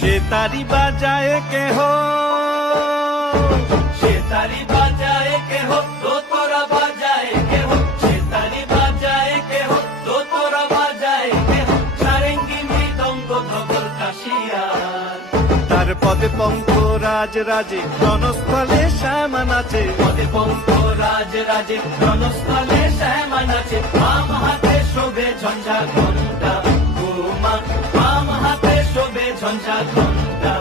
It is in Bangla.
সে তারি বাজায় কেহ, সে তারি বাজায় কেহ, দোতরা বাজায় কেহ, সে তারি বাজায় কেহ, দোতরা বাজায় কেহ, সারেঙ্গি মৃদঙ্গ ধবল কাশিয়ার। তার পদে পঙ্ক রাজ রাজে, রণস্থলে শ্যামা নাচে। পদে পঙ্ক রাজ রাজে, রণস্থলে শ্যামা নাচে। বাম হাতে শোভে ঝঞ্ঝা ঘণ্টা, উমা বাম হাতে শোভে ঝঞ্ঝা ঘণ্টা।